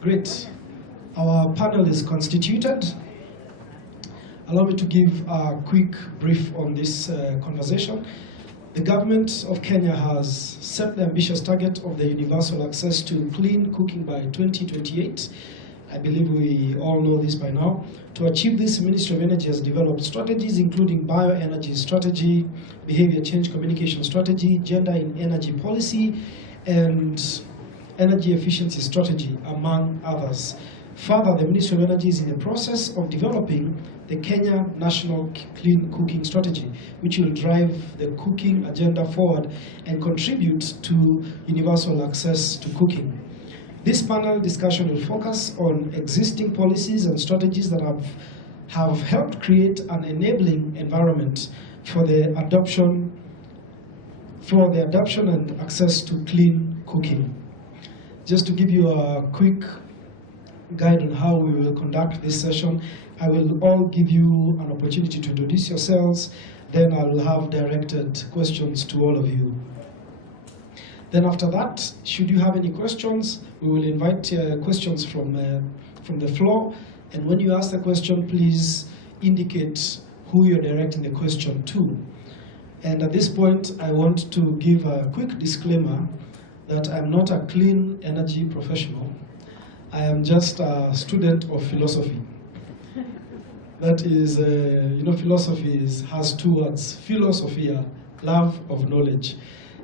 Great. Our panel is constituted. Allow me to give a quick brief on this conversation. The government of Kenya has set the ambitious target of the universal access to clean cooking by 2028. I believe we all know this by now. To achieve this, the Ministry of Energy has developed strategies including bioenergy strategy, behavior change communication strategy, gender in energy policy, and energy efficiency strategy, among others. Further, the Ministry of Energy is in the process of developing the Kenya National Clean Cooking Strategy, which will drive the cooking agenda forward and contribute to universal access to cooking. This panel discussion will focus on existing policies and strategies that have helped create an enabling environment for the adoption and access to clean cooking. Just to give you a quick guide on how we will conduct this session, I will all give you an opportunity to introduce yourselves, then I will have directed questions to all of you. Then after that, should you have any questions, we will invite questions from the floor, and when you ask the question, please indicate who you're directing the question to. And at this point, I want to give a quick disclaimer that I'm not a clean energy professional. I am just a student of philosophy. That is, philosophy has two words: philosophia, love of knowledge.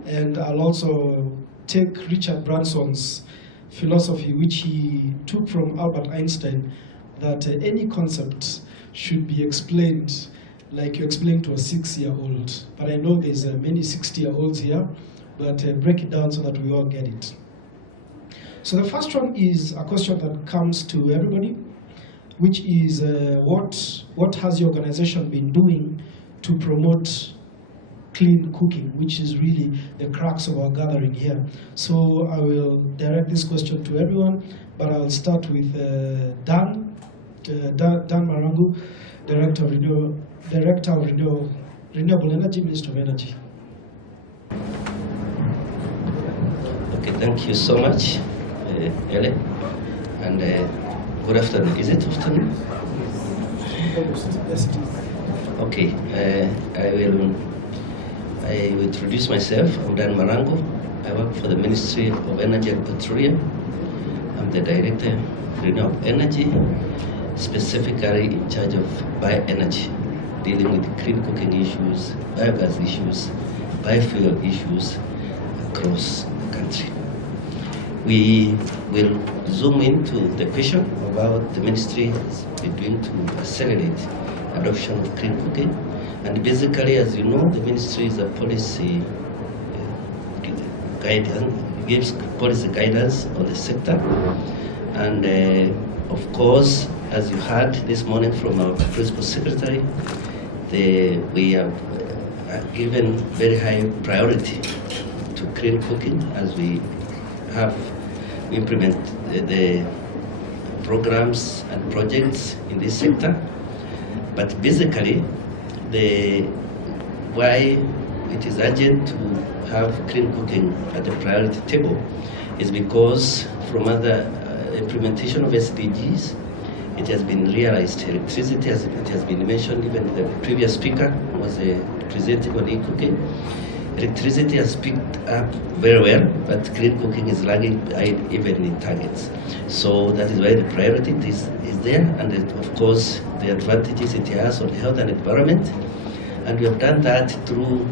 And I'll also take Richard Branson's philosophy, which he took from Albert Einstein, that any concept should be explained like you explain to a 6-year-old. But I know there's many 60-year-olds here, but break it down so that we all get it. So the first one is a question that comes to everybody, which is what has your organization been doing to promote clean cooking, which is really the crux of our gathering here. So I will direct this question to everyone, but I'll start with Dan Marangu, Director of Renewable Energy, Minister of Energy. Okay, thank you so much, Ele, and good afternoon. Is it afternoon? Yes, it is. Okay, I will introduce myself. I'm Dan Marangu. I work for the Ministry of Energy and Petroleum. I'm the Director of Renewable Energy, specifically in charge of bioenergy, dealing with clean cooking issues, biogas issues, biofuel issues across the country. We will zoom into the question about the ministry has been doing to accelerate adoption of clean cooking. And basically, as you know, the ministry is a policy guidance, gives policy guidance on the sector. And of course, as you heard this morning from our principal secretary, we have given very high priority to clean cooking as we have implement the programs and projects in this sector. But basically, why it is urgent to have clean cooking at the priority table is because from other implementation of SDGs, it has been realized. Electricity, as it has been mentioned, even the previous speaker was presenting on e-cooking. Electricity has picked up very well, but clean cooking is lagging behind even in targets. So that is why the priority is there, and of course the advantages it has on health and environment. And we have done that through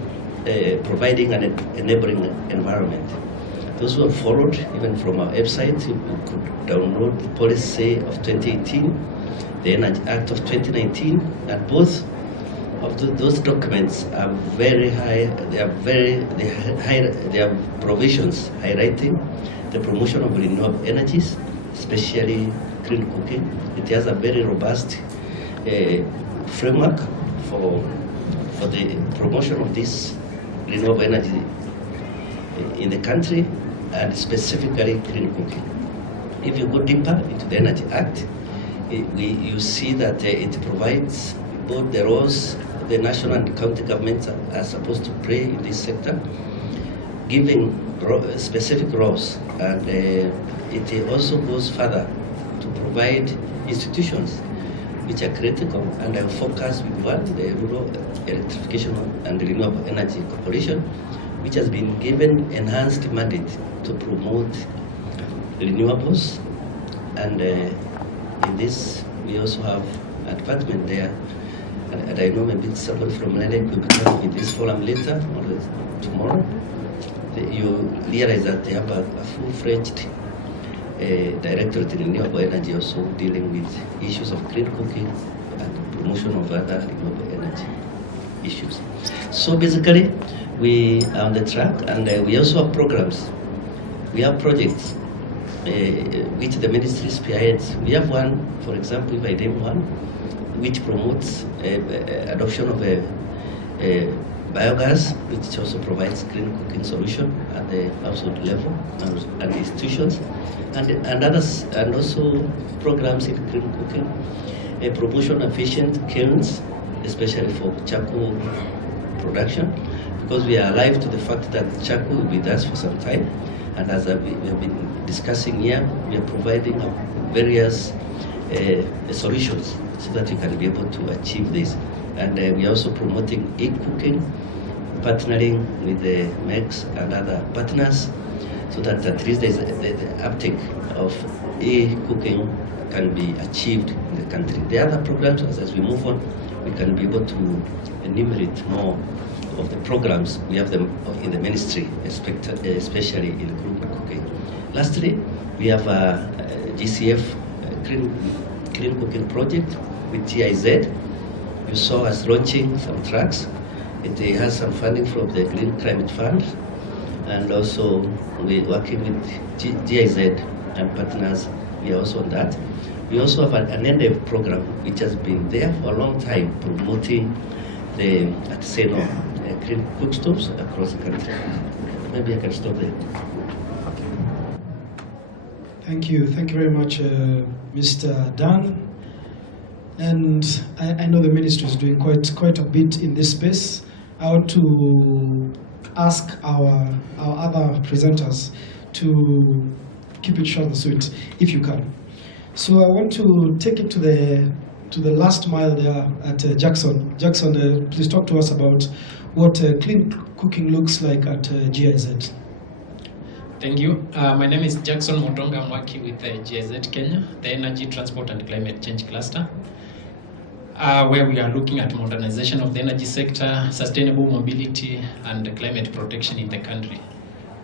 providing an enabling environment. Those who have followed, even from our website, you could download the policy of 2018, the Energy Act of 2019, and both of those documents are very high. They have provisions highlighting the promotion of renewable energies, especially clean cooking. It has a very robust framework for the promotion of this renewable energy in the country, and specifically clean cooking. If you go deeper into the Energy Act, you see that it provides both the roles the national and county governments are supposed to play in this sector, giving specific roles, and it also goes further to provide institutions which are critical, and I focus with one, the Rural Electrification and Renewable Energy Corporation, which has been given enhanced mandate to promote renewables, and in this we also have a department there, and I know maybe somebody from NELEC will be coming in this forum later or tomorrow. You realize that they have a full-fledged Directorate in Renewable Energy also dealing with issues of clean cooking and promotion of other renewable energy issues. So basically, we are on the track, and we also have programs. We have projects which the ministry spearheads. We have one, for example, if I name one, which promotes adoption of biogas, which also provides clean cooking solution at the household level and institutions, and others, and also programs in clean cooking, promotion of efficient kilns, especially for charcoal production, because we are alive to the fact that charcoal will be with us for some time, and as we have been discussing here, we are providing various solutions so that we can be able to achieve this. And we are also promoting e-cooking, partnering with the MECs and other partners, so that at least the uptake of e-cooking can be achieved in the country. The other programs, as we move on, we can be able to enumerate more of the programs. We have them in the ministry, especially in clean cooking. Lastly, we have a GCF clean cooking project with GIZ. You saw us launching some trucks. It has some funding from the Green Climate Fund, and also we're working with GIZ and partners. We are also on that. We also have an NDF program which has been there for a long time, promoting the Artisanal clean cook stoves across the country. Maybe I can stop there. Thank you very much, Mr. Dan. And I know the ministry is doing quite a bit in this space. I want to ask our other presenters to keep it short and sweet, if you can. So I want to take it to the last mile there at Jackson. Jackson, please talk to us about what clean cooking looks like at GIZ. Thank you. My name is Jackson Mutonga. I'm working with GIZ Kenya, the Energy, Transport and Climate Change Cluster, where we are looking at modernization of the energy sector, sustainable mobility, and climate protection in the country.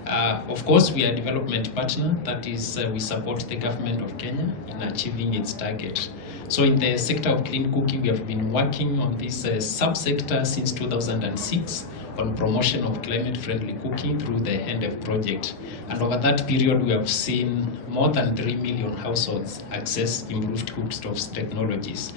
Of course, we are a development partner. That is, we support the government of Kenya in achieving its target. So in the sector of clean cooking, we have been working on this subsector since 2006 on promotion of climate-friendly cooking through the HENDEF project. And over that period, we have seen more than 3 million households access improved cookstoves technologies.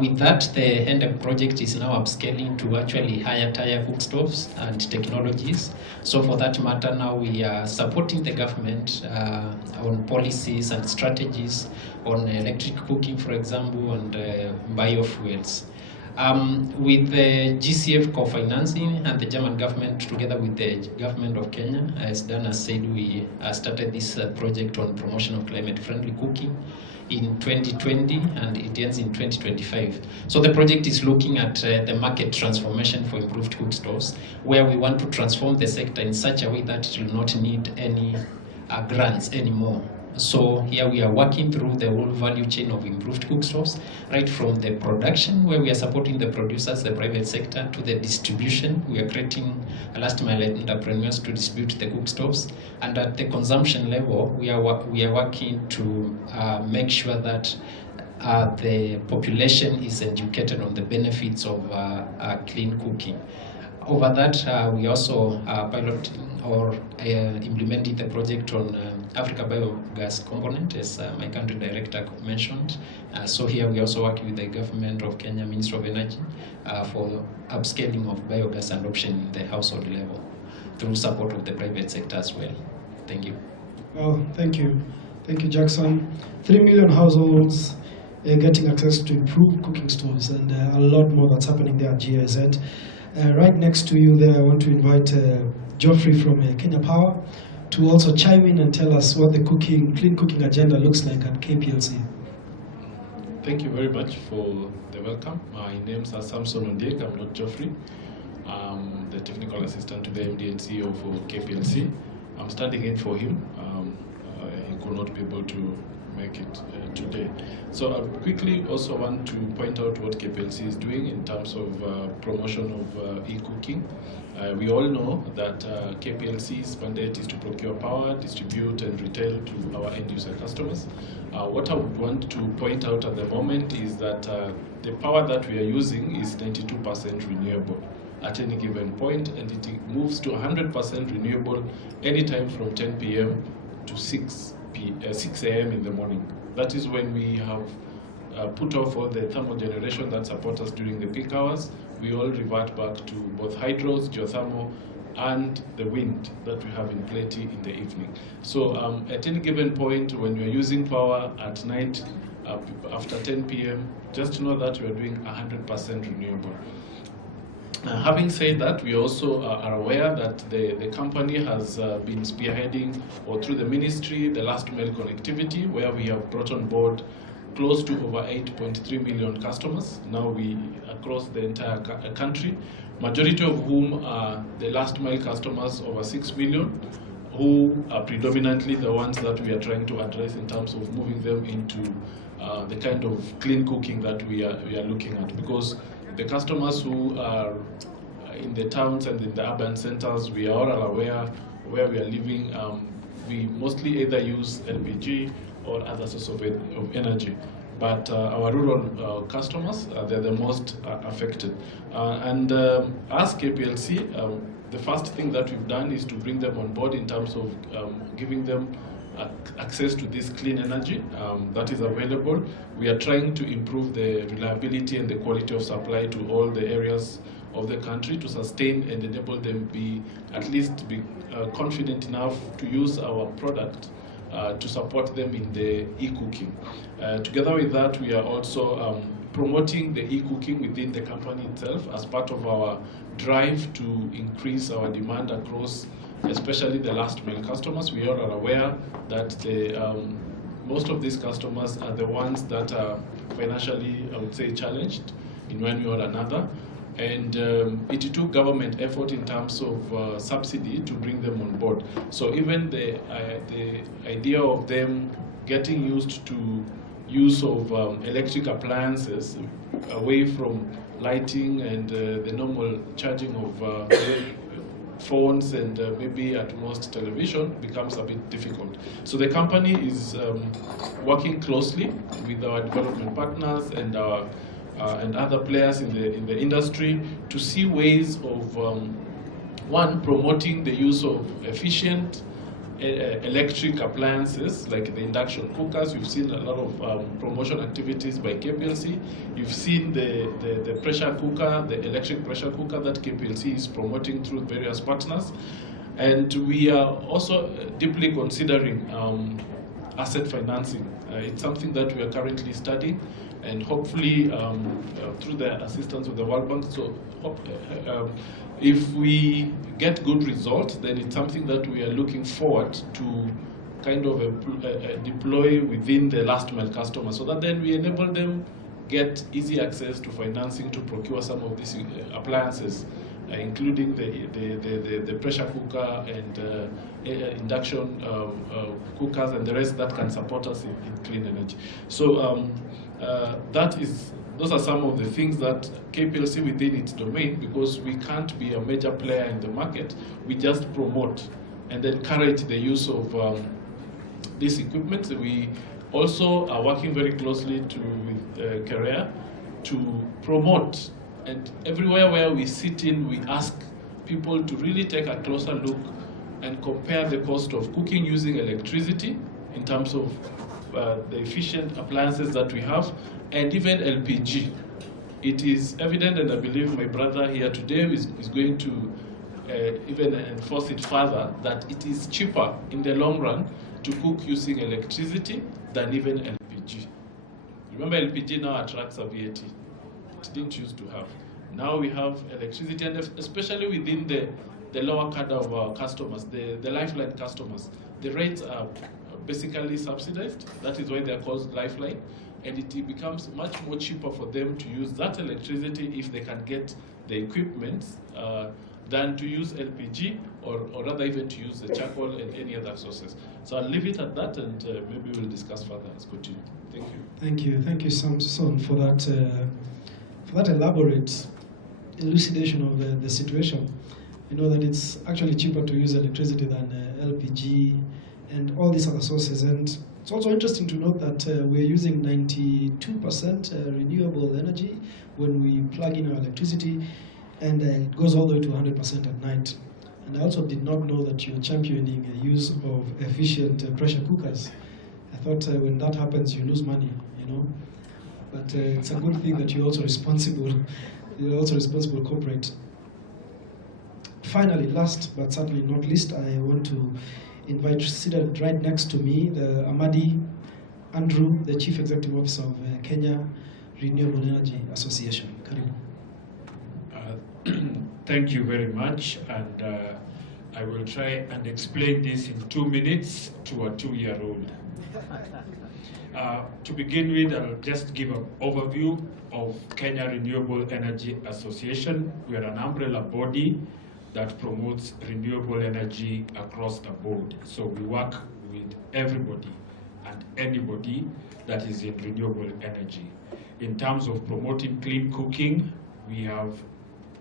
With that, the HENDEF project is now upscaling to actually higher tier cookstoves and technologies. So for that matter, now we are supporting the government on policies and strategies on electric cooking, for example, and biofuels. With the GCF co-financing and the German government, together with the government of Kenya, as Dan has said, we started this project on promotion of climate-friendly cooking in 2020, and it ends in 2025. So the project is looking at the market transformation for improved cookstoves, where we want to transform the sector in such a way that it will not need any grants anymore. So here we are working through the whole value chain of improved cookstoves, right from the production, where we are supporting the producers, the private sector, to the distribution. We are creating a last mile entrepreneurs to distribute the cookstoves, and at the consumption level, we are working to make sure that the population is educated on the benefits of clean cooking. Over that, we also piloting or implementing the project on Africa Biogas Component, as my country director mentioned. So here we also working with the government of Kenya, Ministry of Energy, for upscaling of biogas adoption in the household level through support of the private sector as well. Thank you. Well, thank you. Thank you, Jackson. 3 million households getting access to improved cooking stoves, and a lot more that's happening there at GIZ. Right next to you there, I want to invite Geoffrey from Kenya Power to also chime in and tell us what the clean cooking agenda looks like at KPLC. Thank you very much for the welcome. My name is Samson Ondiek. I'm not Geoffrey. I'm the technical assistant to the MD and CEO for KPLC. I'm standing in for him. He could not be able to make it today. So I quickly also want to point out what KPLC is doing in terms of promotion of e-cooking. We all know that KPLC's mandate is to procure power, distribute and retail to our end user customers. What I would want to point out at the moment is that the power that we are using is 92% renewable at any given point, and it moves to 100% renewable anytime from 10 p.m. to 6 a.m. in the morning. That is when we have put off all the thermal generation that support us during the peak hours. We all revert back to both hydros, geothermal, and the wind that we have in Pleti in the evening. So at any given point when you're using power at night after 10 p.m., just know that you are doing 100% renewable. Having said that, we also are aware that the company has been spearheading, or through the ministry, the last mile connectivity, where we have brought on board close to over 8.3 million customers now across the entire country, majority of whom are the last mile customers, over 6 million, who are predominantly the ones that we are trying to address in terms of moving them into the kind of clean cooking that we are looking at. Because the customers who are in the towns and in the urban centers, we are all aware where we are living, we mostly either use LPG or other source of energy. But our rural customers, they're the most affected. And as KPLC, the first thing that we've done is to bring them on board in terms of giving them access to this clean energy that is available. We are trying to improve the reliability and the quality of supply to all the areas of the country to sustain and enable them at least be confident enough to use our product to support them in the e-cooking. Together with that, we are also promoting the e-cooking within the company itself as part of our drive to increase our demand across, especially the last mile customers. We all are aware that most of these customers are the ones that are financially, I would say, challenged in one way or another. And it took government effort in terms of subsidy to bring them on board. So even the idea of them getting used to use of electric appliances away from lighting and the normal charging of phones and maybe at most television becomes a bit difficult. So the company is working closely with our development partners and other players in the industry to see ways of one, promoting the use of efficient electric appliances like the induction cookers. You've seen a lot of promotion activities by KPLC. You've seen the pressure cooker, the electric pressure cooker that KPLC is promoting through various partners. And we are also deeply considering asset financing. It's something that we are currently studying, and hopefully through the assistance of the World Bank. So if we get good results, then it's something that we are looking forward to kind of deploy within the last mile customer, so that then we enable them get easy access to financing to procure some of these appliances, including the pressure cooker and induction cookers and the rest that can support us in clean energy. So those are some of the things that KPLC within its domain, because we can't be a major player in the market. We just promote and encourage the use of this equipment. We also are working very closely with CAREA to promote, and everywhere where we sit in, we ask people to really take a closer look and compare the cost of cooking using electricity in terms of the efficient appliances that we have, and even LPG. It is evident, and I believe my brother here today is going to even enforce it further, that it is cheaper in the long run to cook using electricity than even LPG. Remember, LPG now attracts a VAT. It didn't used to have. Now we have electricity, and especially within the lower cadre of our customers, the Lifeline customers, the rates are basically subsidized. That is why they are called Lifeline. And it becomes much more cheaper for them to use that electricity if they can get the equipment than to use LPG or rather even to use the charcoal and any other sources. So I'll leave it at that, and maybe we'll discuss further. Let's continue. Thank you. Thank you, Samson, for that elaborate elucidation of the situation. You know that it's actually cheaper to use electricity than LPG and all these other sources. And it's also interesting to note that we're using 92% renewable energy when we plug in our electricity, and it goes all the way to 100% at night. And I also did not know that you're championing the use of efficient pressure cookers. I thought when that happens, you lose money, you know. But it's a good thing that you're also responsible. You're also responsible corporate. Finally, last but certainly not least, I want to invite, seated right next to me, the Amadi Andrew, the Chief Executive Officer of Kenya Renewable Energy Association. Karibu. Thank you very much, and I will try and explain this in 2 minutes to a 2-year-old. To begin with, I'll just give an overview of Kenya Renewable Energy Association. We are an umbrella body that promotes renewable energy across the board. So we work with everybody and anybody that is in renewable energy. In terms of promoting clean cooking, we have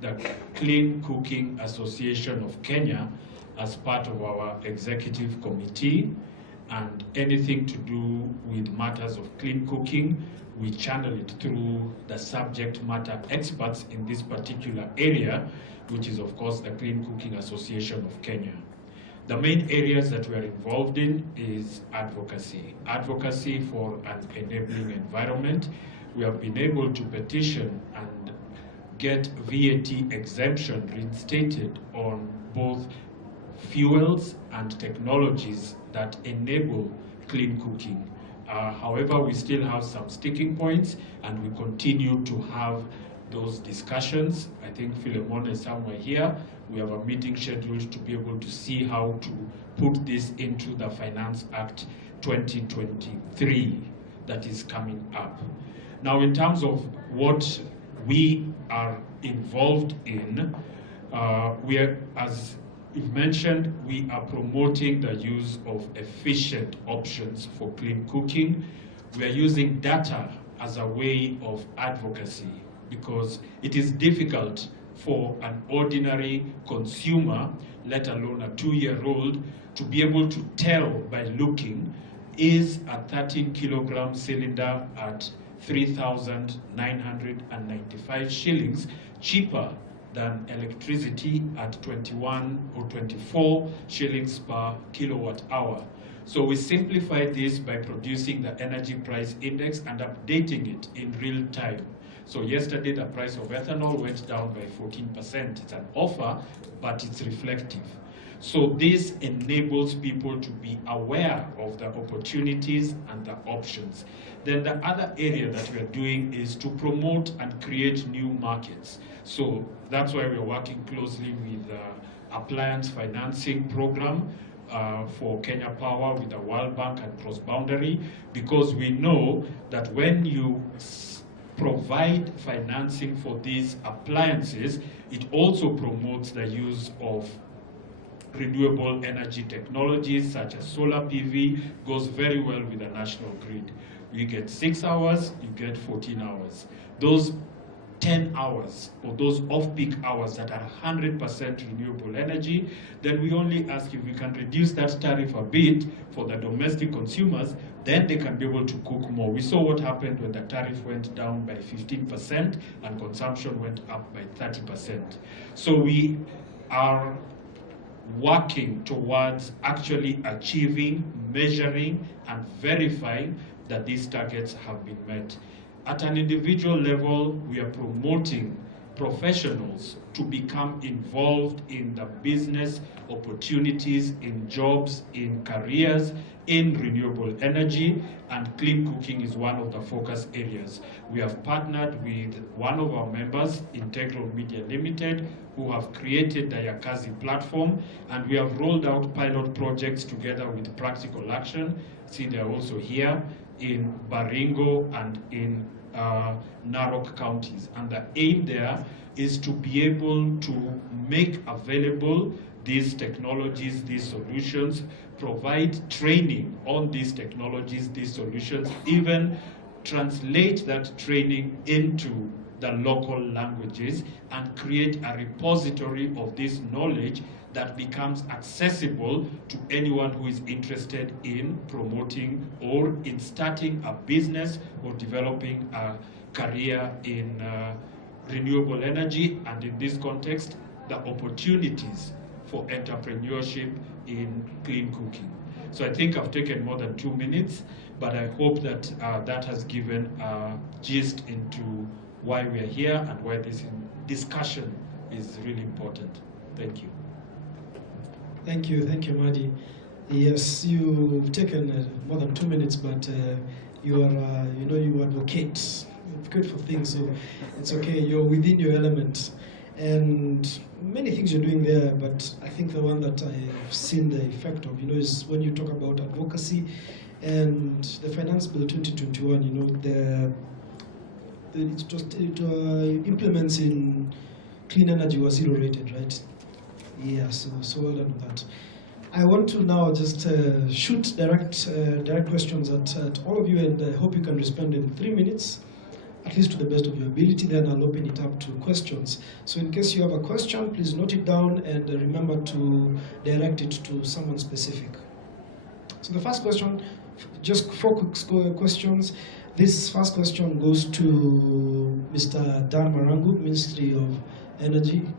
the Clean Cooking Association of Kenya as part of our executive committee, and anything to do with matters of clean cooking, we channel it through the subject matter experts in this particular area, which is of course the Clean Cooking Association of Kenya. The main areas that we are involved in is advocacy. Advocacy for an enabling environment. We have been able to petition and get VAT exemption reinstated on both fuels and technologies that enable clean cooking. However, we still have some sticking points, and we continue to have those discussions. I think Philemon is somewhere here. We have a meeting scheduled to be able to see how to put this into the Finance Act 2023 that is coming up. Now, in terms of what we are involved in, we are, as you've mentioned, we are promoting the use of efficient options for clean cooking. We are using data as a way of advocacy because it is difficult for an ordinary consumer, let alone a 2-year-old, to be able to tell by looking, is a 13-kilogram cylinder at 3,995 shillings cheaper than electricity at 21 or 24 shillings per kilowatt hour. So we simplify this by producing the energy price index and updating it in real time. So yesterday the price of ethanol went down by 14%. It's an offer, but it's reflective. So this enables people to be aware of the opportunities and the options. Then the other area that we are doing is to promote and create new markets. So that's why we're working closely with the Appliance Financing Program for Kenya Power with the World Bank and Cross Boundary, because we know that when you provide financing for these appliances, it also promotes the use of renewable energy technologies such as solar PV, goes very well with the national grid. You get 6 hours, you get 14 hours. Those 10 hours or those off-peak hours that are 100% renewable energy, then we only ask if we can reduce that tariff a bit for the domestic consumers, then they can be able to cook more. We saw what happened when the tariff went down by 15% and consumption went up by 30%. So we are working towards actually achieving, measuring, and verifying that these targets have been met. At an individual level, we are promoting professionals to become involved in the business opportunities, in jobs, in careers, in renewable energy, and clean cooking is one of the focus areas. We have partnered with one of our members, Integral Media Limited, who have created the Yakazi platform, and we have rolled out pilot projects together with Practical Action. See, they're also here in Baringo and in Narok counties. And the aim there is to be able to make available these technologies, these solutions, provide training on these technologies, these solutions, even translate that training into the local languages and create a repository of this knowledge that becomes accessible to anyone who is interested in promoting or in starting a business or developing a career in renewable energy, and in this context, the opportunities for entrepreneurship in clean cooking. So I think I've taken more than 2 minutes, but I hope that that has given a gist into why we are here and why this discussion is really important. Thank you. Thank you, Madi. Yes, you've taken more than 2 minutes, but you are, you advocate for things, so it's okay. You're within your element, and many things you're doing there. But I think the one that I've seen the effect of, is when you talk about advocacy and the Finance Bill 2021. It implements in clean energy was 0 rated, right? Yeah, so well done with that. I want to now just shoot direct questions at all of you, and I hope you can respond in 3 minutes, at least to the best of your ability. Then I'll open it up to questions. So in case you have a question, please note it down and remember to direct it to someone specific. So the first question, just 4 quick questions. This first question goes to Mr. Dan Marangu, Ministry of Energy.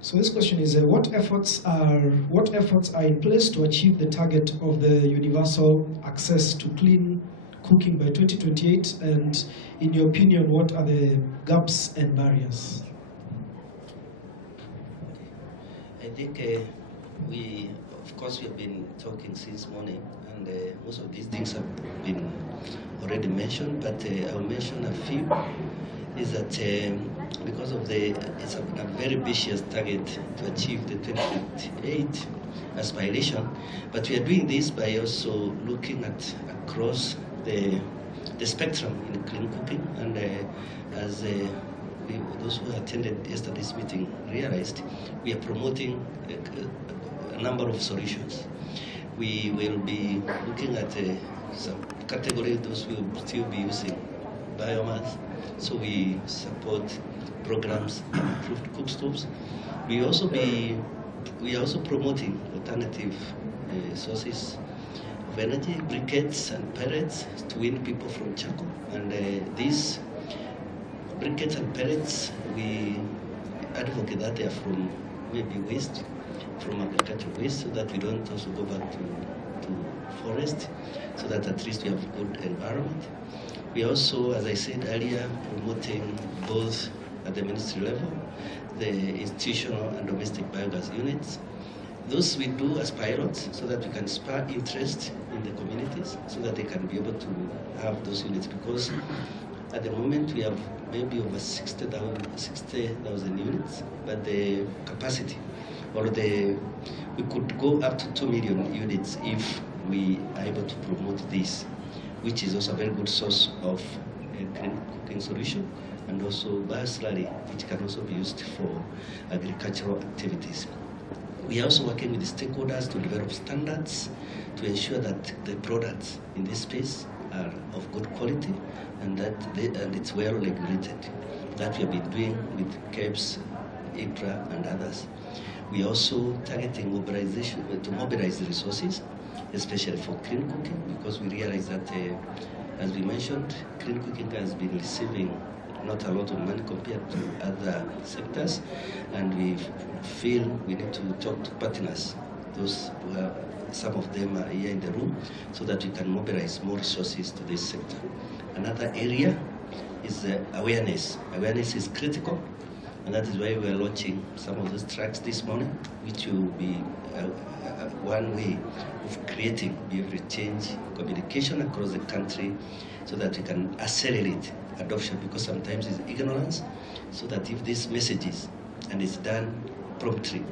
So this question is, what efforts are in place to achieve the target of the universal access to clean cooking by 2028? And in your opinion, what are the gaps and barriers? I think we have been talking since morning, and most of these things have been already mentioned, but I'll mention a few. Is that because of it's a very ambitious target to achieve the 2028 aspiration, but we are doing this by also looking at across the spectrum in clean cooking, and as those who attended yesterday's meeting realized, we are promoting a number of solutions. We will be looking at some categories, those will still be using biomass, so we support programs in improved cook stoves. We are also promoting alternative sources of energy, briquettes and pellets, to win people from charcoal. And these briquettes and pellets, we advocate that they are from maybe waste, from agricultural waste, so that we don't also go back to forest, so that at least we have a good environment. We also, as I said earlier, promoting both at the ministry level, the institutional and domestic biogas units. Those we do as pilots, so that we can spur interest in the communities, so that they can be able to have those units. Because at the moment we have maybe over 60,000 units, but the capacity, we could go up to 2 million units if we are able to promote this, which is also a very good source of clean cooking solution, and also bioslurry, which can also be used for agricultural activities. We are also working with the stakeholders to develop standards to ensure that the products in this space are of good quality and that it's well regulated. That we have been doing with KEBS, ITRA, and others. We are also targeting mobilization to mobilize the resources, especially for clean cooking, because we realize that, as we mentioned, clean cooking has been receiving not a lot of money compared to other sectors, and we feel we need to talk to partners, those who are, some of them are here in the room, so that we can mobilize more resources to this sector. Another area is awareness. Awareness is critical, and that is why we are launching some of those tracks this morning, which will be one way of creating behavior change communication across the country so that we can accelerate adoption, because sometimes it's ignorance, so that if this message is, and it's done promptly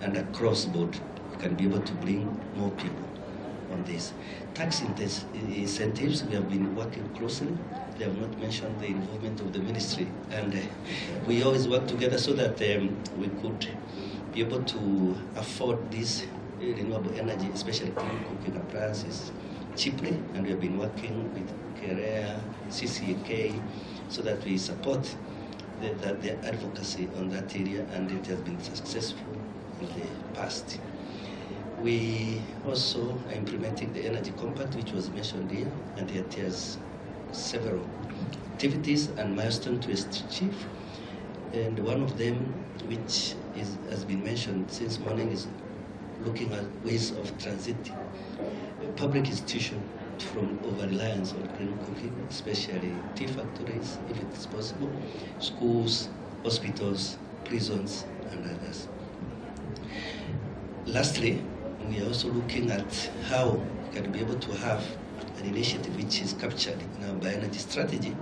and across board, we can be able to bring more people on this. Tax incentives, we have been working closely. They have not mentioned the involvement of the ministry, and we always work together so that we could be able to afford this renewable energy, especially clean cooking appliances, cheaply, and we have been working with KREA, CCAK, so that we support the advocacy on that area, and it has been successful in the past. We also are implementing the Energy Compact, which was mentioned here, and it has several activities and milestones to achieve. And one of them, which has been mentioned since morning, is looking at ways of transiting public institutions from over-reliance on green cooking, especially tea factories, if it is possible, schools, hospitals, prisons, and others. Lastly, we are also looking at how we can be able to have an initiative which is captured in our bioenergy strategy,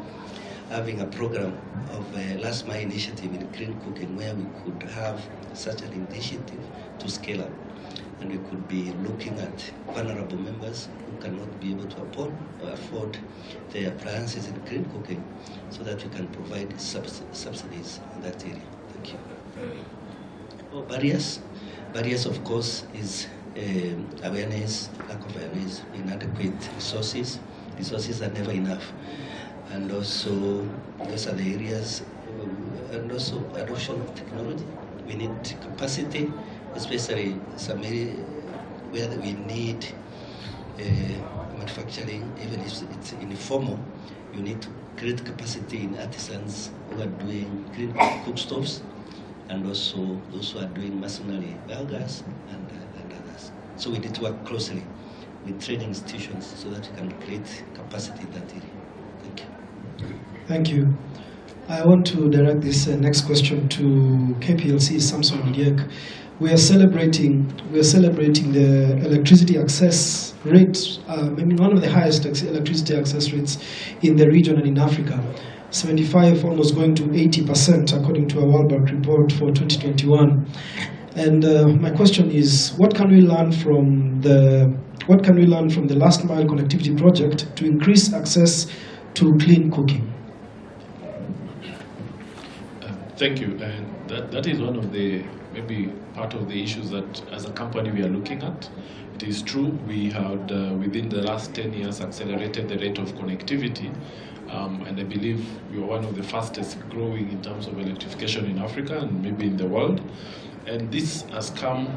having a program of last mile initiative in green cooking, where we could have such an initiative to scale up. And we could be looking at vulnerable members who cannot be able to afford the appliances in green cooking, so that we can provide subsidies in that area. Thank you. Barriers. Barriers, of course, is awareness, lack of awareness, inadequate resources. Resources are never enough. And also, those are the areas, and also adoption of technology. We need capacity, especially some areas where we need manufacturing, even if it's informal. You need to create capacity in artisans who are doing green cookstoves, and also those who are doing masonry biogas and others. So we need to work closely with training institutions so that we can create capacity in that area. Thank you. Thank you. I want to direct this next question to KPLC Samson Ondiek. We are celebrating the electricity access rate, maybe one of the highest electricity access rates in the region and in Africa. 75, almost going to 80%, according to a World Bank report for 2021. And my question is, what can we learn from the last mile connectivity project to increase access to clean cooking? Thank you, and that is one of the, maybe part of the issues that as a company we are looking at. It is true, we had within the last 10 years accelerated the rate of connectivity, and I believe we are one of the fastest growing in terms of electrification in Africa and maybe in the world. And this has come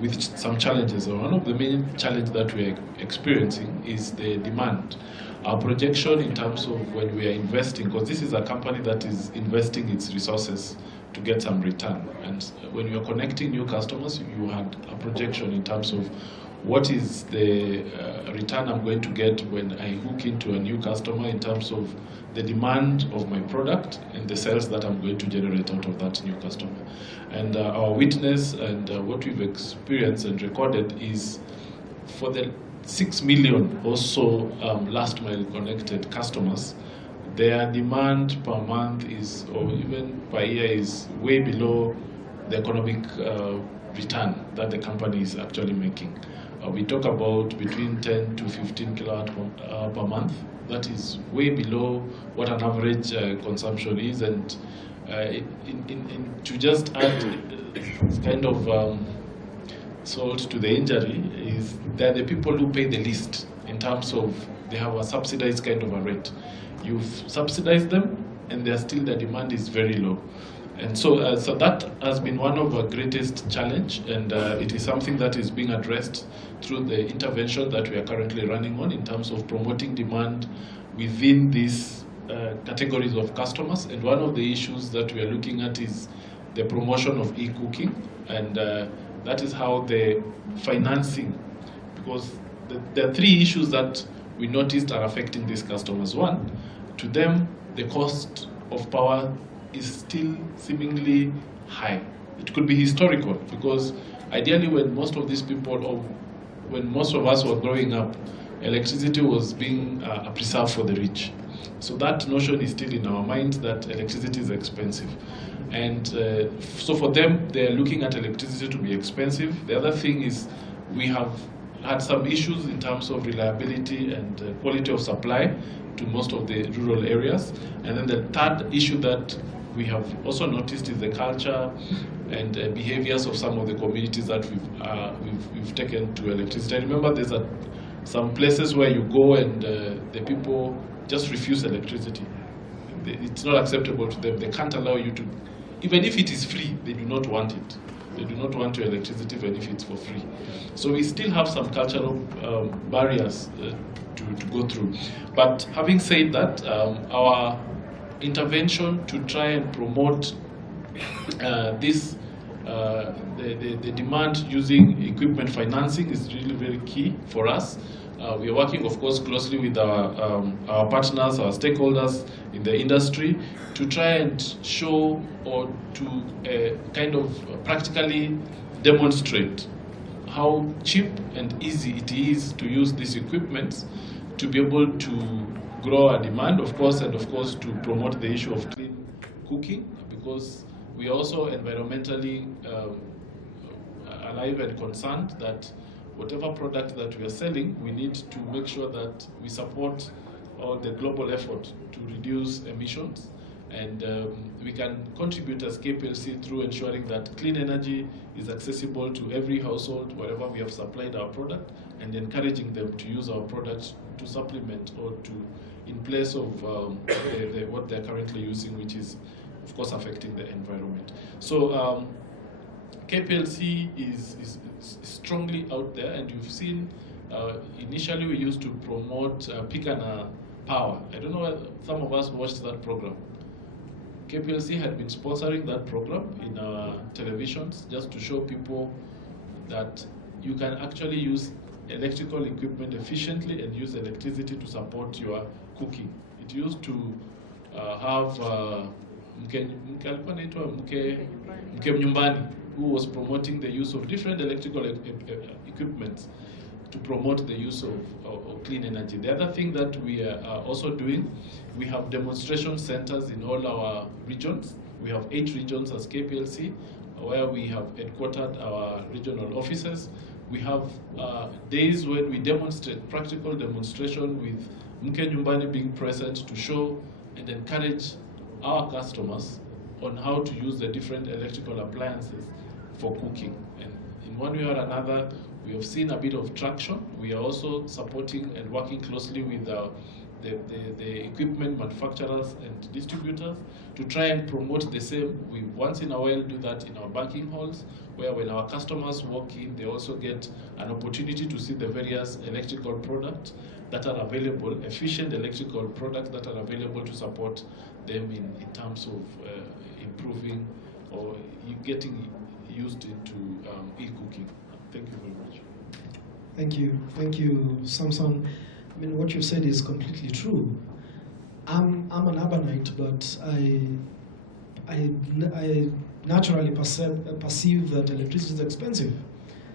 with some challenges. So one of the main challenges that we are experiencing is the demand. Our projection in terms of when we are investing, because this is a company that is investing its resources to get some return. And when you are connecting new customers, you had a projection in terms of what is the return I'm going to get when I hook into a new customer in terms of the demand of my product and the sales that I'm going to generate out of that new customer. And our witness and what we've experienced and recorded is for the 6 million or so last mile connected customers, their demand per month is, or even per year, is way below the economic return that the company is actually making. We talk about between 10 to 15 kilowatt per month. That is way below what an average consumption is, and to just add kind of salt to the injury is they're the people who pay the least in terms of they have a subsidized kind of a rate. You've subsidized them, and they're still, the demand is very low. And so, so that has been one of our greatest challenge, and it is something that is being addressed through the intervention that we are currently running on in terms of promoting demand within these categories of customers. And one of the issues that we are looking at is the promotion of e-cooking, and that is how the financing, because there are three issues that we noticed are affecting these customers. One, to them, the cost of power is still seemingly high. It could be historical, because ideally when most of these people, or when most of us were growing up, electricity was being preserved for the rich. So that notion is still in our minds, that electricity is expensive. And so for them, they're looking at electricity to be expensive. The other thing is we have had some issues in terms of reliability and quality of supply to most of the rural areas. And then the third issue that we have also noticed is the culture and behaviors of some of the communities that we've taken to electricity. I remember there's some places where you go and the people just refuse electricity. It's not acceptable to them. They can't allow you to, even if it is free, they do not want it. They do not want your electricity even if it's for free. So we still have some cultural barriers to go through. But having said that, our intervention to try and promote the demand using equipment financing is really very key for us. We are working, of course, closely with our partners, our stakeholders in the industry to try and show or to kind of practically demonstrate how cheap and easy it is to use these equipments to be able to grow our demand, of course, and of course to promote the issue of clean cooking, because we are also environmentally alive and concerned that whatever product that we are selling, we need to make sure that we support all the global effort to reduce emissions. And we can contribute as KPLC through ensuring that clean energy is accessible to every household wherever we have supplied our product, and encouraging them to use our products to supplement or to in place of what they're currently using, which is, of course, affecting the environment. So KPLC is strongly out there, and you've seen initially we used to promote Pikana Power. I don't know whether some of us watched that program. KPLC had been sponsoring that program in our televisions just to show people that you can actually use electrical equipment efficiently and use electricity to support your cooking. It used to have Mke Mnyumbani, who was promoting the use of different electrical equipment to promote the use of clean energy. The other thing that we are also doing, we have demonstration centers in all our regions. We have 8 regions as KPLC, where we have headquartered our regional offices. We have days when we demonstrate, practical demonstration with Mke Nyumbani being present to show and encourage our customers on how to use the different electrical appliances for cooking. And in one way or another, we have seen a bit of traction. We are also supporting and working closely with the equipment manufacturers and distributors to try and promote the same. We once in a while do that in our banking halls, where when our customers walk in, they also get an opportunity to see the various electrical products that are available, efficient electrical products that are available to support them in terms of improving or getting used into e-cooking. Thank you very much. Thank you, Samson. I mean, what you said is completely true. I'm an urbanite, but I naturally perceive that electricity is expensive.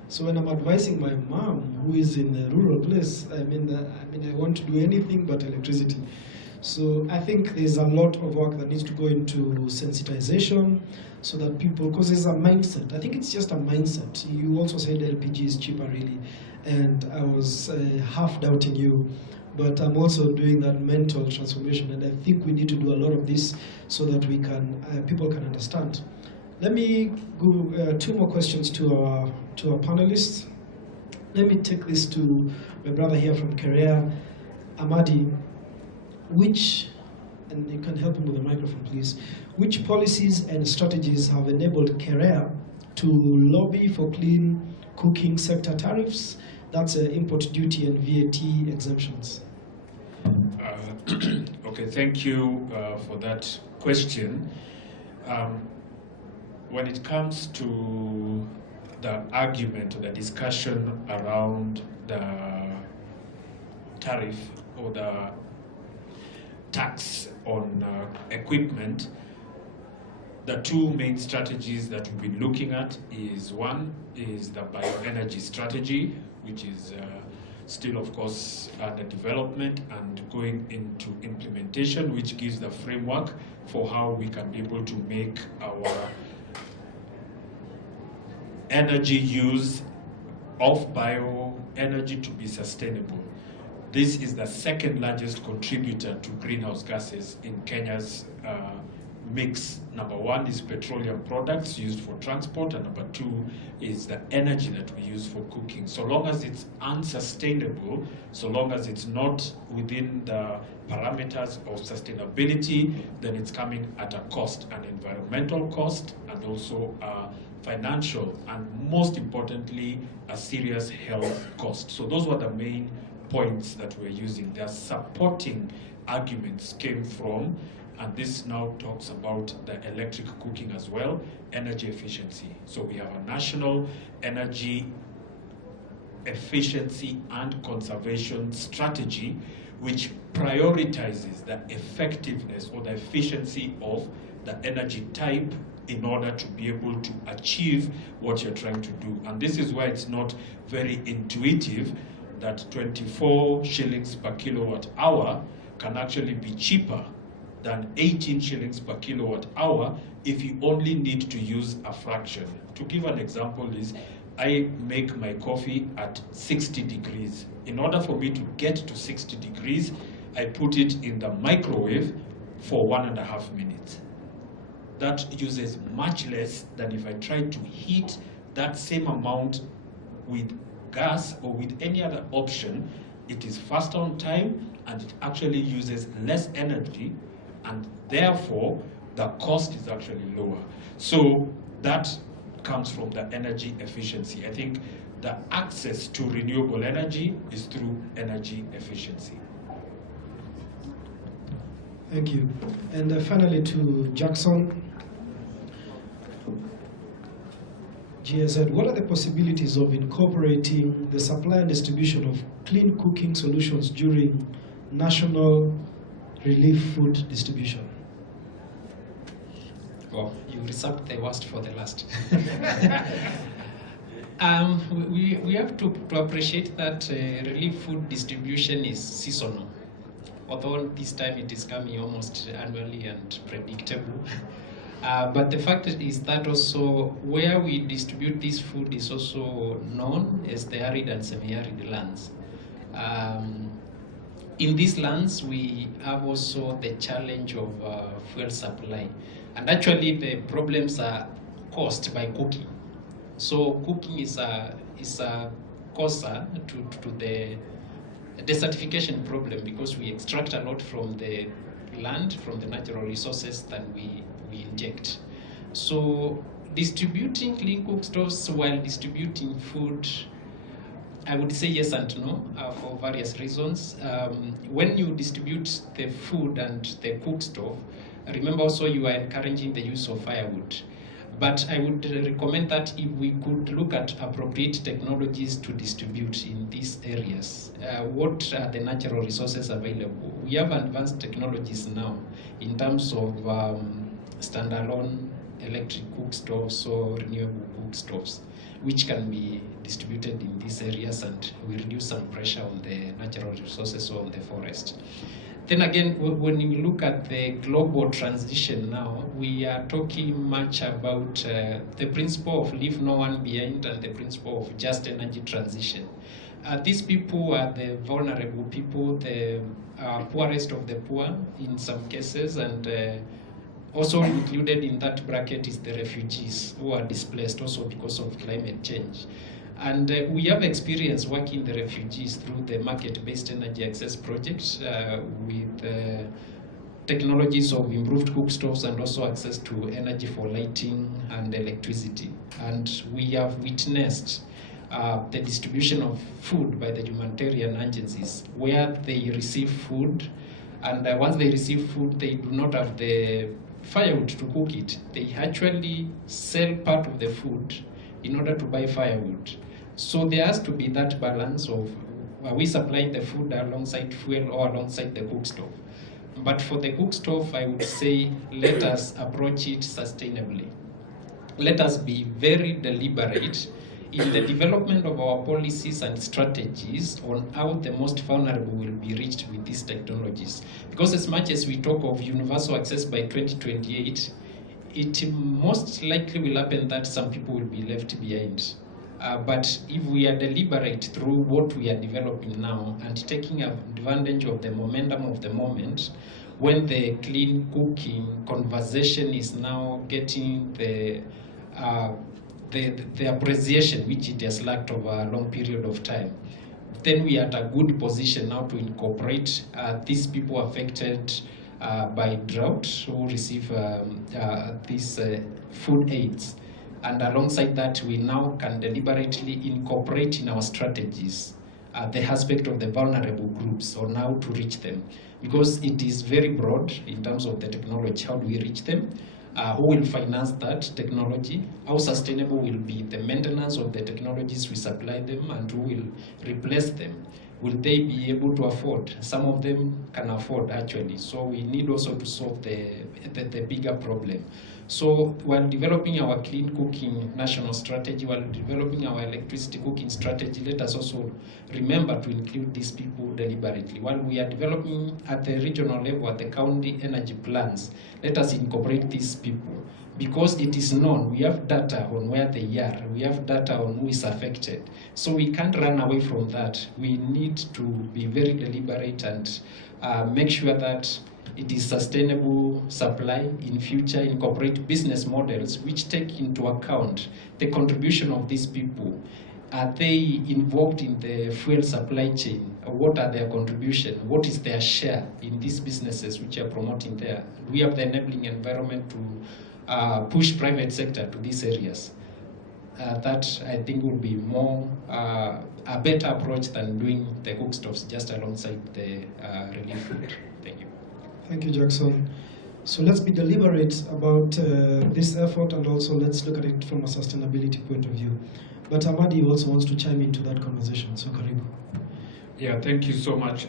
So when I'm advising my mom, who is in a rural place, I want to do anything but electricity. So I think there's a lot of work that needs to go into sensitization, so that people, because there's a mindset. I think it's just a mindset. You also said LPG is cheaper, really, and I was half doubting you, but I'm also doing that mental transformation, and I think we need to do a lot of this so that we can, people can understand. Let me go 2 more questions to our panelists. Let me take this to my brother here from Kerea, Amadi. And you can help him with the microphone, please. Which policies and strategies have enabled Kerea to lobby for clean cooking sector tariffs? That's import duty and VAT exemptions. Okay, thank you for that question. When it comes to the argument, the discussion around the tariff or tax on equipment, the two main strategies that we've been looking at is one is the bioenergy strategy, which is still, of course, under development and going into implementation, which gives the framework for how we can be able to make our energy use of bioenergy to be sustainable. This is the second largest contributor to greenhouse gases in Kenya's mix. Number one is petroleum products used for transport, and number two is the energy that we use for cooking. So long as it's unsustainable, so long as it's not within the parameters of sustainability, then it's coming at a cost, an environmental cost, and also a financial, and most importantly, a serious health cost. So those were the main points that we're using. Their supporting arguments came from, and this now talks about the electric cooking as well, energy efficiency. So we have a national energy efficiency and conservation strategy which prioritizes the effectiveness or the efficiency of the energy type in order to be able to achieve what you're trying to do. And this is why it's not very intuitive that 24 shillings per kilowatt hour can actually be cheaper than 18 shillings per kilowatt hour if you only need to use a fraction. To give an example is, I make my coffee at 60 degrees. In order for me to get to 60 degrees, I put it in the microwave for 1.5 minutes. That uses much less than if I try to heat that same amount with gas or with any other option. It is faster on time and it actually uses less energy, and therefore the cost is actually lower. So that comes from the energy efficiency. I think the access to renewable energy is through energy efficiency. Thank you. And finally to Jackson. GSZ, what are the possibilities of incorporating the supply and distribution of clean cooking solutions during national relief food distribution? Well, you reserved the worst for the last. We have to appreciate that relief food distribution is seasonal, although this time it is coming almost annually and predictable. But the fact is that also where we distribute this food is also known as the arid and semi-arid lands. In these lands, we have also the challenge of fuel supply. And actually, the problems are caused by cooking. So cooking is a causer to the desertification problem, because we extract a lot from the land, from the natural resources that we inject. So distributing clean cook stoves while distributing food, I would say yes and no, for various reasons. When you distribute the food and the cook stove, remember also you are encouraging the use of firewood. But I would recommend that if we could look at appropriate technologies to distribute in these areas, what are the natural resources available? We have advanced technologies now in terms of standalone electric cook stoves or renewable cook stoves, which can be distributed in these areas, and we reduce some pressure on the natural resources or on the forest. Then again, when we look at the global transition now, we are talking much about the principle of leave no one behind and the principle of just energy transition. These people are the vulnerable people, the poorest of the poor in some cases, and also included in that bracket is the refugees who are displaced also because of climate change. And we have experience working the refugees through the market-based energy access project with technologies of improved cook stoves and also access to energy for lighting and electricity. And we have witnessed the distribution of food by the humanitarian agencies where they receive food, and once they receive food, they do not have the firewood to cook it. They actually sell part of the food in order to buy firewood. So there has to be that balance of, are we supplying the food alongside fuel or alongside the cook stove? But for the cook stove, I would say let us approach it sustainably. Let us be very deliberate in the development of our policies and strategies on how the most vulnerable will be reached with these technologies. Because as much as we talk of universal access by 2028, it most likely will happen that some people will be left behind. But if we are deliberate through what we are developing now and taking advantage of the momentum of the moment, when the clean cooking conversation is now getting the appreciation which it has lacked over a long period of time, then we are at a good position now to incorporate these people affected by drought who receive these food aids. And alongside that, we now can deliberately incorporate in our strategies the aspect of the vulnerable groups on how to reach them. Because it is very broad in terms of the technology. How do we reach them? Who will finance that technology? How sustainable will be the maintenance of the technologies we supply them, and who will replace them? Will they be able to afford? Some of them can afford actually. So we need also to solve the bigger problem. So while developing our clean cooking national strategy, while developing our electricity cooking strategy, let us also remember to include these people deliberately. While we are developing at the regional level, at the county energy plans, let us incorporate these people. Because it is known, we have data on where they are, we have data on who is affected. So we can't run away from that. We need to be very deliberate and make sure that it is sustainable supply in future, incorporate business models which take into account the contribution of these people. Are they involved in the fuel supply chain? What are their contribution? What is their share in these businesses which are promoting there? We have the enabling environment to push private sector to these areas. That I think would be more a better approach than doing the cook stoves just alongside the relief food. Thank you. Thank you, Jackson. So let's be deliberate about this effort, and also let's look at it from a sustainability point of view. But Amadi also wants to chime into that conversation, so karibu. Yeah, thank you so much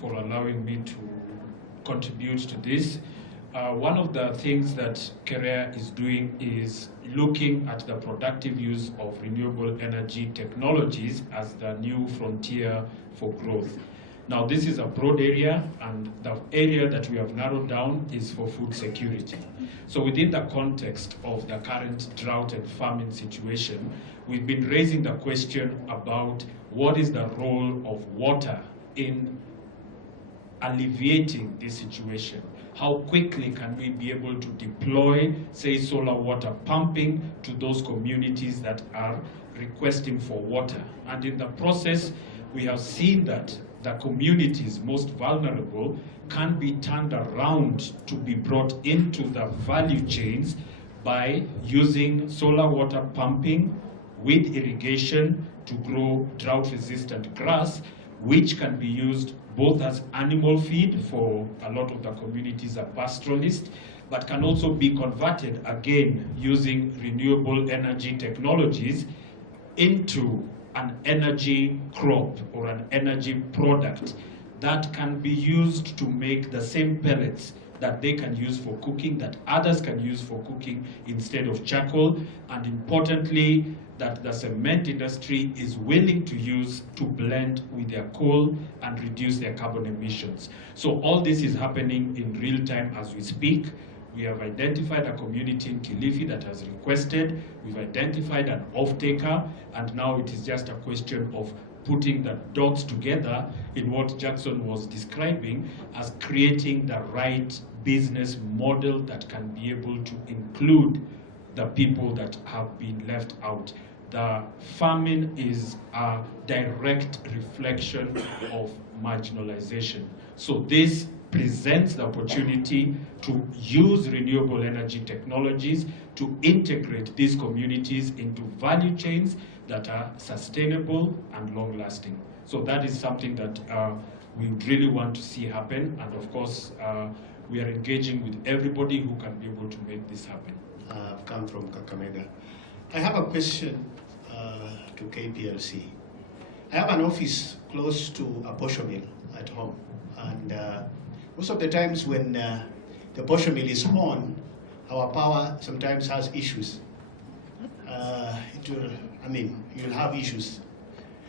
for allowing me to contribute to this. One of the things that CAREA is doing is looking at the productive use of renewable energy technologies as the new frontier for growth. Now, this is a broad area, and the area that we have narrowed down is for food security. So within the context of the current drought and famine situation, we've been raising the question about what is the role of water in alleviating this situation. How quickly can we be able to deploy, say, solar water pumping to those communities that are requesting for water? And in the process, we have seen that the communities most vulnerable can be turned around to be brought into the value chains by using solar water pumping with irrigation to grow drought-resistant grass, which can be used both as animal feed for a lot of the communities are pastoralists, but can also be converted again using renewable energy technologies into an energy crop or an energy product that can be used to make the same pellets that they can use for cooking, that others can use for cooking instead of charcoal, and importantly, that the cement industry is willing to use to blend with their coal and reduce their carbon emissions. So all this is happening in real time as we speak. We have identified a community in Kilifi that has requested, we've identified an off-taker, and now it is just a question of putting the dots together in what Jackson was describing as creating the right business model that can be able to include the people that have been left out. The famine is a direct reflection of marginalization. So this presents the opportunity to use renewable energy technologies to integrate these communities into value chains that are sustainable and long-lasting. So that is something that we really want to see happen, and of course we are engaging with everybody who can be able to make this happen. I've come from Kakamega. I have a question to KPLC. I have an office close to a posho mill at home, and most of the times when the Posho mill is on, our power sometimes has issues. You'll have issues.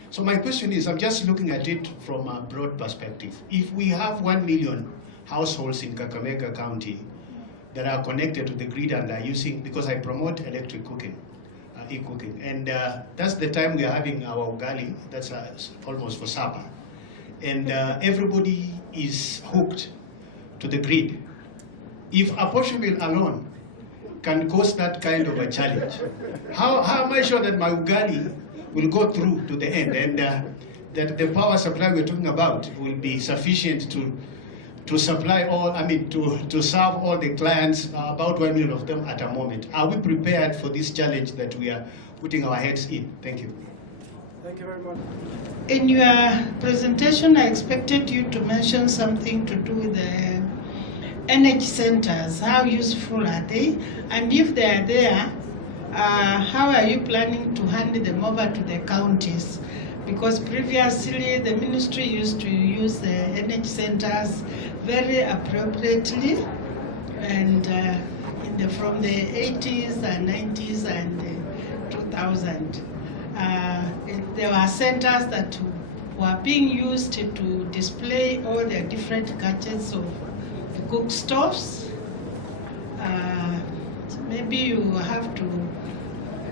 So my question is, I'm just looking at it from a broad perspective. If we have 1 million households in Kakamega County that are connected to the grid and are using, because I promote electric cooking, e-cooking, and that's the time we are having our ugali, that's almost for supper. And everybody is hooked to the grid. If a Posho mill alone can cause that kind of a challenge, how am I sure that my ugali will go through to the end, and that the power supply we're talking about will be sufficient to supply all, to serve all the clients, about 1 million of them at a moment? Are we prepared for this challenge that we are putting our heads in? Thank you. Thank you very much. In your presentation, I expected you to mention something to do with the energy centers. How useful are they? And if they are there, how are you planning to hand them over to the counties? Because previously the ministry used to use the energy centers very appropriately, and from the 80s and 90s and 2000. There were centers that were being used to display all the different gadgets of the cook stoves. Maybe you have to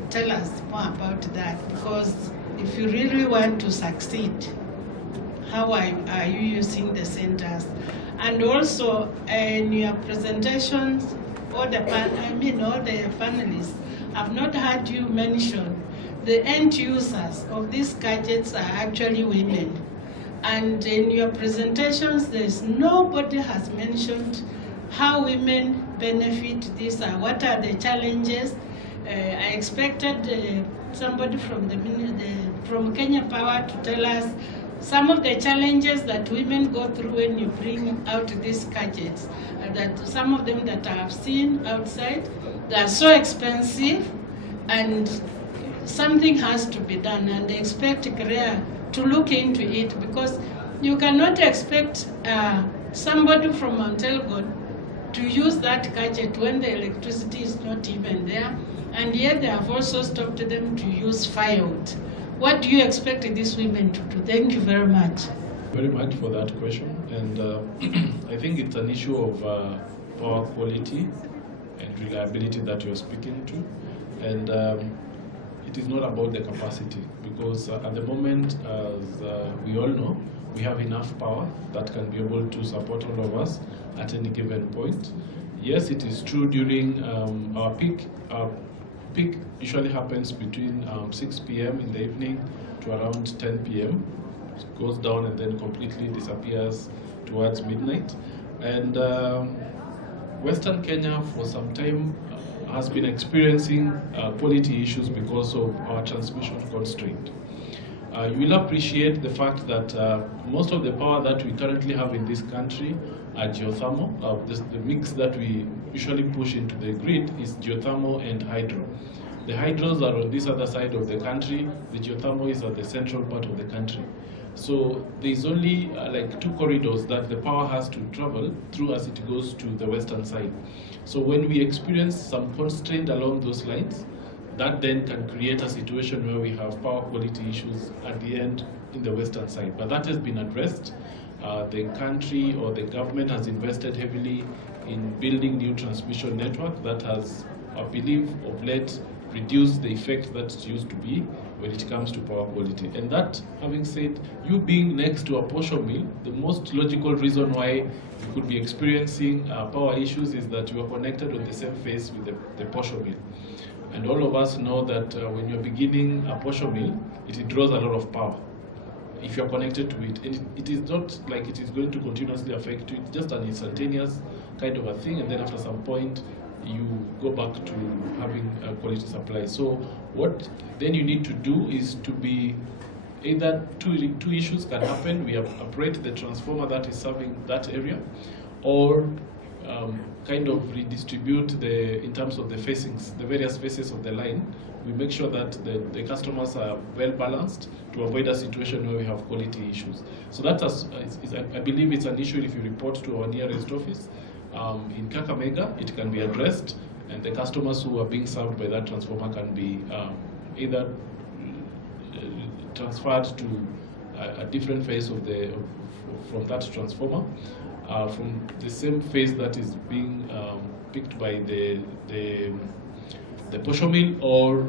tell us more about that, because if you really want to succeed, how are you using the centers? And also in your presentations, all the panelists, I've not heard you mention the end users of these gadgets are actually women. And in your presentations, nobody has mentioned how women benefit this, what are the challenges. I expected somebody from Kenya Power to tell us some of the challenges that women go through when you bring out these gadgets. That some of them that I have seen outside, they are so expensive, and something has to be done, and they expect Korea to look into it, because you cannot expect somebody from Mount Elgon to use that gadget when the electricity is not even there, and yet they have also stopped them to use firewood. What do you expect these women to do? Thank you very much. Very much for that question, and I think it's an issue of power quality and reliability that you're speaking to, and it is not about the capacity, because at the moment, as we all know, we have enough power that can be able to support all of us at any given point. Yes, it is true during our peak. Our peak usually happens between 6 p.m. in the evening to around 10 p.m. It goes down and then completely disappears towards midnight. And Western Kenya for some time has been experiencing quality issues because of our transmission constraint. You will appreciate the fact that most of the power that we currently have in this country are geothermal. The mix that we usually push into the grid is geothermal and hydro. The hydros are on this other side of the country, the geothermal is at the central part of the country. So there's only like 2 corridors that the power has to travel through as it goes to the western side. So when we experience some constraint along those lines, that then can create a situation where we have power quality issues at the end in the western side. But that has been addressed. The country or the government has invested heavily in building new transmission network that has, I believe, of late reduced the effect that it used to be when it comes to power quality. And that, having said, you being next to a Posho mill, the most logical reason why you could be experiencing power issues is that you are connected on the same phase with the Posho mill. And all of us know that when you're beginning a Posho mill, it draws a lot of power if you're connected to it. And it is not like it is going to continuously affect you. It's just an instantaneous kind of a thing, and then after some point, you go back to having a quality supply. So what then you need to do is to be either two issues can happen. We operate the transformer that is serving that area, or kind of redistribute in terms of the facings, the various faces of the line. We make sure that the customers are well balanced to avoid a situation where we have quality issues. So that I believe it's an issue if you report to our nearest office. In Kakamega, it can be addressed, and the customers who are being served by that transformer can be either transferred to a different phase from that transformer, from the same phase that is being picked by the posho mill, or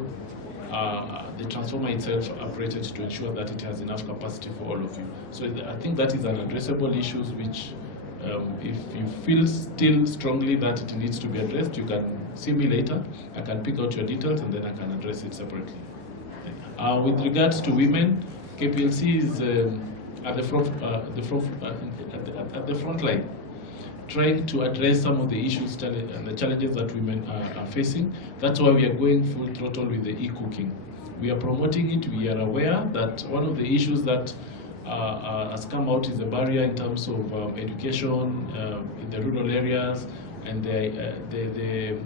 the transformer itself operated to ensure that it has enough capacity for all of you. So I think that is an addressable issue which, if you feel still strongly that it needs to be addressed, you can see me later. I can pick out your details and then I can address it separately. With regards to women, KPLC is at the front line, trying to address some of the issues and the challenges that women are facing. That's why we are going full throttle with the e-cooking. We are promoting it. We are aware that one of the issues that has come out is a barrier in terms of education in the rural areas, and the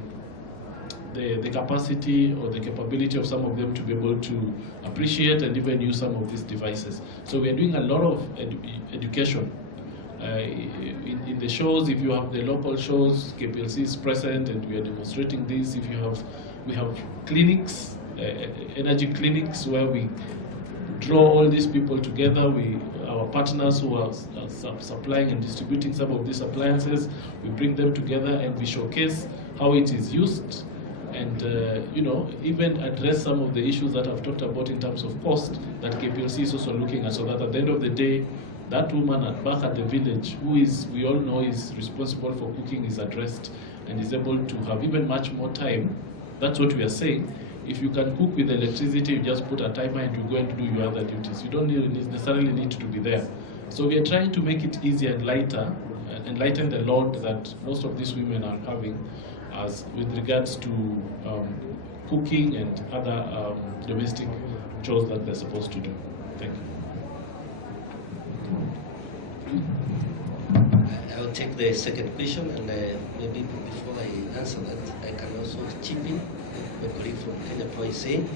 capacity or the capability of some of them to be able to appreciate and even use some of these devices. So we are doing a lot of education. In the shows, if you have the local shows, KPLC is present and we are demonstrating this. If you have, we have clinics, energy clinics, where we draw all these people together. Our partners who are supplying and distributing some of these appliances, we bring them together and we showcase how it is used, and even address some of the issues that I've talked about in terms of cost that KPLC is also looking at, so that at the end of the day, that woman back at the village, who we all know is responsible for cooking, is addressed and is able to have even much more time. That's what we are saying. If you can cook with electricity, you just put a timer and you go and do your other duties. You don't necessarily need to be there. So we are trying to make it easier and lighter, and lighten the load that most of these women are having as with regards to cooking and other domestic chores that they're supposed to do. Thank you. I'll take the second question, and maybe before I answer that, I can also chip in. My colleague from Kenya Power is saying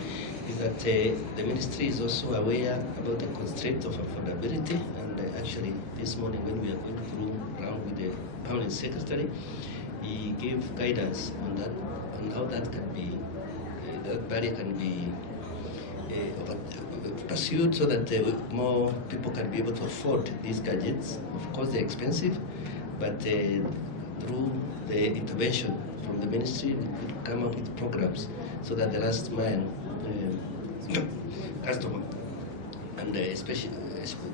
is that the ministry is also aware about the constraint of affordability, and actually this morning when we are going through around with the permanent secretary, he gave guidance on that, on how that can be, that barrier can be pursued, so that more people can be able to afford these gadgets. Of course, they're expensive, but through the intervention from the ministry, we could come up with programs so that the last mile customer, and especially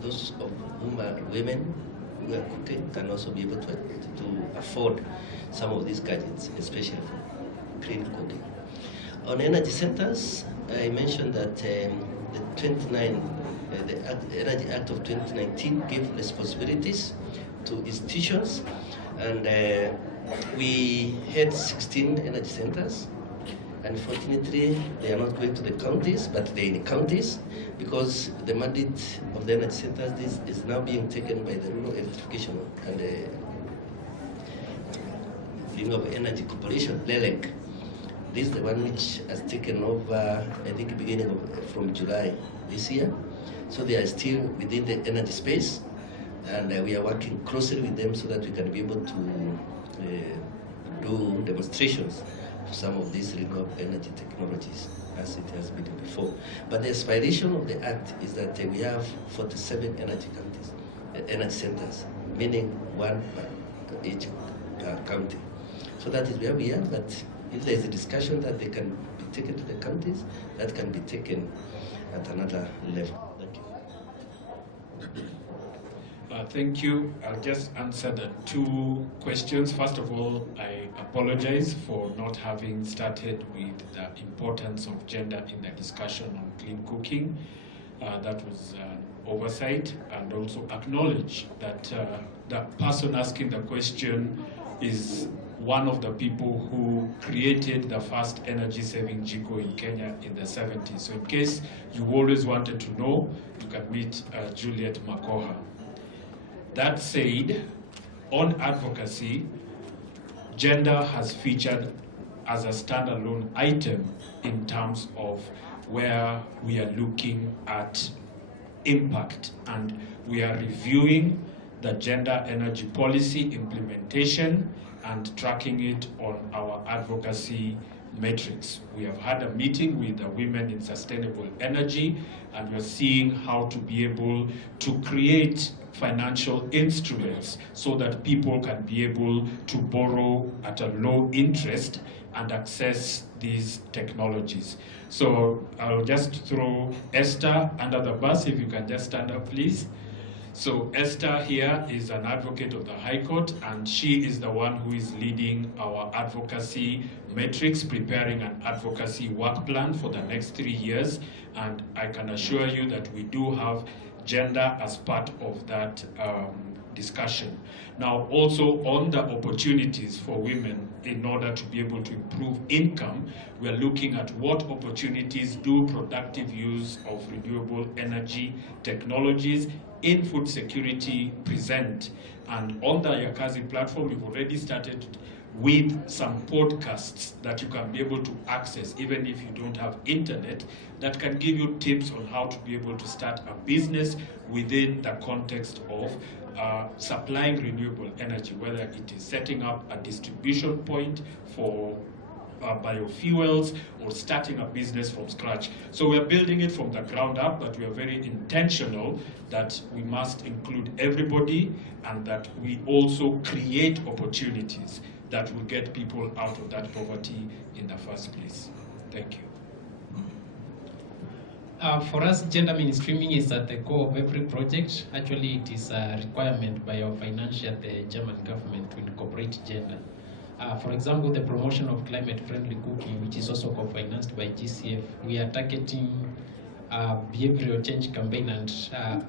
those of whom are women who are cooking, can also be able to afford some of these gadgets, especially for clean cooking. On energy centers, I mentioned that the Energy Act of 2019 gave responsibilities to institutions, and we had 16 energy centers. Unfortunately, they are not going to the counties, but they're in the counties, because the mandate of the energy centers is now being taken by the Rural Electrification and Renewable Energy Corporation, LELEC. This is the one which has taken over, I think, beginning from July this year. So they are still within the energy space, and we are working closely with them so that we can be able to do demonstrations of some of these renewable energy technologies, as it has been before. But the aspiration of the Act is that we have 47 energy centers, meaning one per each county. So that is where we are, but if there is a discussion that they can be taken to the counties, that can be taken at another level. Thank you. Thank you. I'll just answer the two questions. First of all, I apologize for not having started with the importance of gender in the discussion on clean cooking. That was oversight, and also acknowledge that the person asking the question is one of the people who created the first energy-saving jiko in Kenya in the 70s. So in case you always wanted to know, you can meet Juliet Makoha. That said, on advocacy, gender has featured as a standalone item in terms of where we are looking at impact, and we are reviewing the gender energy policy implementation and tracking it on our advocacy metrics. We have had a meeting with the Women in Sustainable Energy, and we're seeing how to be able to create financial instruments so that people can be able to borrow at a low interest and access these technologies. So I'll just throw Esther under the bus. If you can just stand up, please. So Esther here is an advocate of the High Court, and she is the one who is leading our advocacy metrics, preparing an advocacy work plan for the next 3 years. And I can assure you that we do have gender as part of that discussion. Now, also on the opportunities for women in order to be able to improve income, we are looking at what opportunities do productive use of renewable energy technologies in food security present. And on the Yakazi platform, we've already started with some podcasts that you can be able to access even if you don't have internet, that can give you tips on how to be able to start a business within the context of supplying renewable energy, whether it is setting up a distribution point for biofuels or starting a business from scratch. So we are building it from the ground up, but we are very intentional that we must include everybody and that we also create opportunities that will get people out of that poverty in the first place. Thank you. For us, gender mainstreaming is at the core of every project. Actually, it is a requirement by our financier, the German government, to incorporate gender. For example, the promotion of climate-friendly cooking, which is also co-financed by GCF, we are targeting behavioral change campaign, and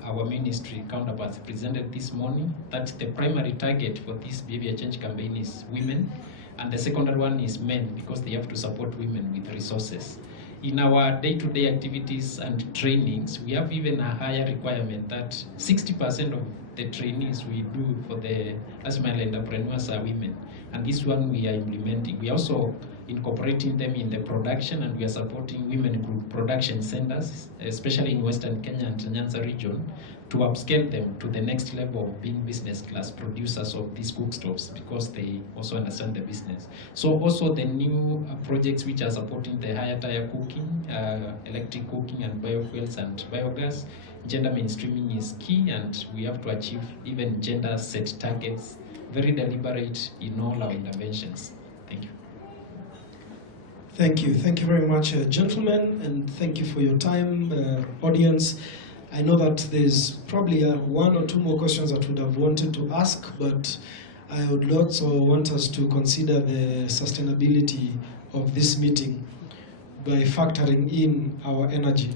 our ministry counterparts presented this morning that the primary target for this behavior change campaign is women, and the secondary one is men, because they have to support women with resources. In our day-to-day activities and trainings, we have even a higher requirement that 60% of the trainees we do for the last mile entrepreneurs are women. And this one we are implementing. We are also incorporating them in the production, and we are supporting women group production centers, especially in Western Kenya and Nyanza region, to upscale them to the next level of being business class producers of these cookstoves, because they also understand the business. So also the new projects which are supporting the higher tier cooking, electric cooking and biofuels and biogas, gender mainstreaming is key, and we have to achieve even gender set targets, very deliberate in all our interventions. Thank you. Thank you. Thank you very much, gentlemen, and thank you for your time, audience. I know that there's probably one or two more questions that would have wanted to ask, but I would also want us to consider the sustainability of this meeting by factoring in our energy.